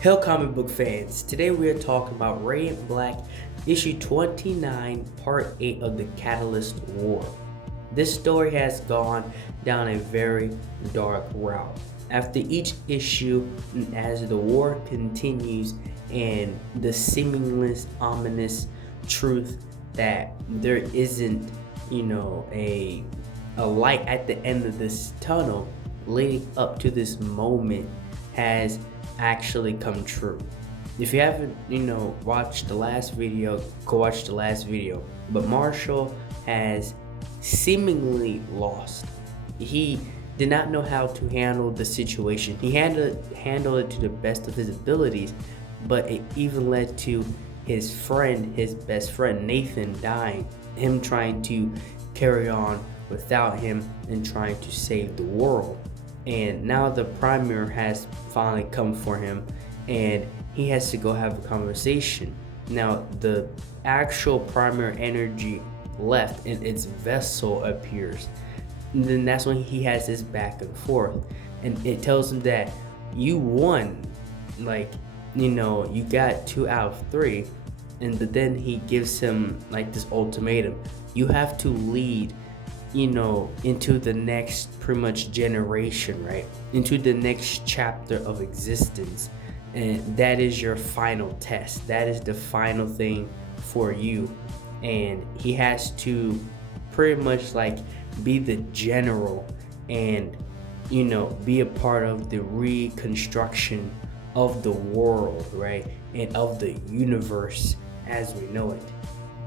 Hell comic book fans, today we are talking about Radiant Black issue 29 part 8 of the Catalyst War. This story has gone down a very dark route. After each issue, as the war continues and the seamless ominous truth that there isn't, a light at the end of this tunnel leading up to this moment has actually come true. If you haven't, watched the last video, go watch the last video. But Marshall has seemingly lost. He did not know how to handle the situation. He handled it to the best of his abilities, but it even led to his best friend Nathan dying, him trying to carry on without him and trying to save the world. And now the primer has finally come for him and he has to go have a conversation. Now the actual primer energy left and its vessel appears. And then that's when he has this back and forth. And it tells him that you won. You got 2 out of 3. But then he gives him this ultimatum. You have to lead into the next pretty much generation, right? Into the next chapter of existence. And that is your final test. That is the final thing for you. And he has to pretty much be the general and, be a part of the reconstruction of the world, right? And of the universe as we know it.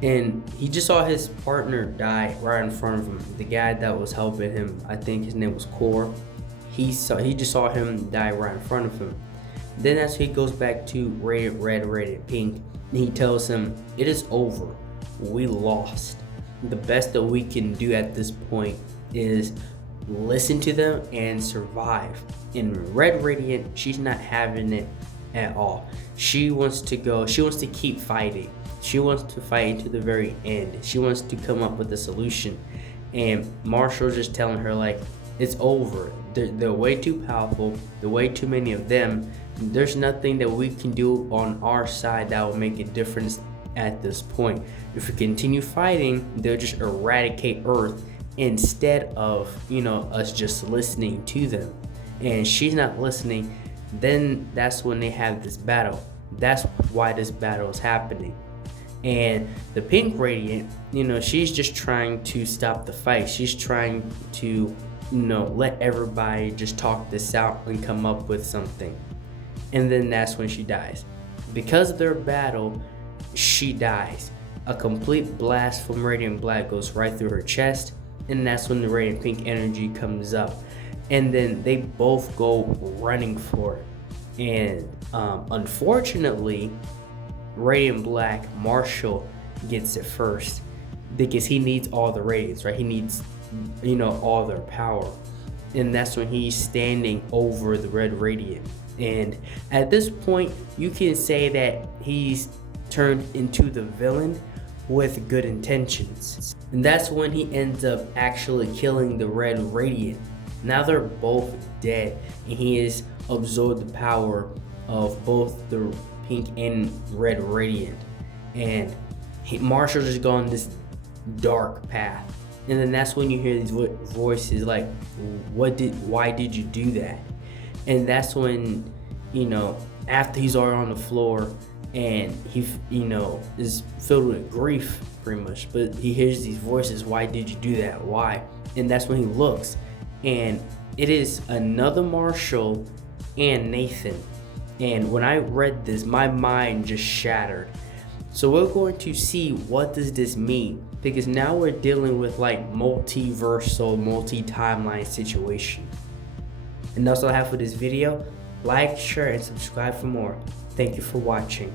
And he just saw his partner die right in front of him. The guy that was helping him, I think his name was Core. He just saw him die right in front of him. Then as he goes back to Radiant Red, Radiant Pink, and he tells him, it is over. We lost. The best that we can do at this point is listen to them and survive. In Red Radiant, she's not having it at all. She wants to keep fighting. She wants to fight to the very end. She wants to come up with a solution. And Marshall's just telling her it's over. They're way too powerful. There are way too many of them. There's nothing that we can do on our side that will make a difference at this point. If we continue fighting, they'll just eradicate Earth instead of, us just listening to them. And she's not listening. Then that's when they have this battle. That's why this battle is happening. And the Pink Radiant, she's just trying to stop the fight. She's trying to, let everybody just talk this out and come up with something. And then that's when she dies. Because of their battle, she dies. A complete blast from Radiant Black goes right through her chest. And that's when the Radiant Pink energy comes up. And then they both go running for it. And unfortunately, Radiant Black, Marshall gets it first because he needs all the radiance, right? He needs, all their power. And that's when he's standing over the Red Radiant. And at this point, you can say that he's turned into the villain with good intentions. And that's when he ends up actually killing the Red Radiant. Now they're both dead, and he has absorbed the power of both the Pink and Red Radiant. And Marshall's just gone this dark path. And then that's when you hear these voices why did you do that? And that's when, after he's already on the floor and he, is filled with grief pretty much, but he hears these voices, why did you do that? Why? And that's when he looks, and it is another Marshall and Nathan. And when I read this, my mind just shattered. So we're going to see what does this mean, because now we're dealing with multiversal, multi-timeline situation. And that's all I have for this video. Like, share, and subscribe for more. Thank you for watching.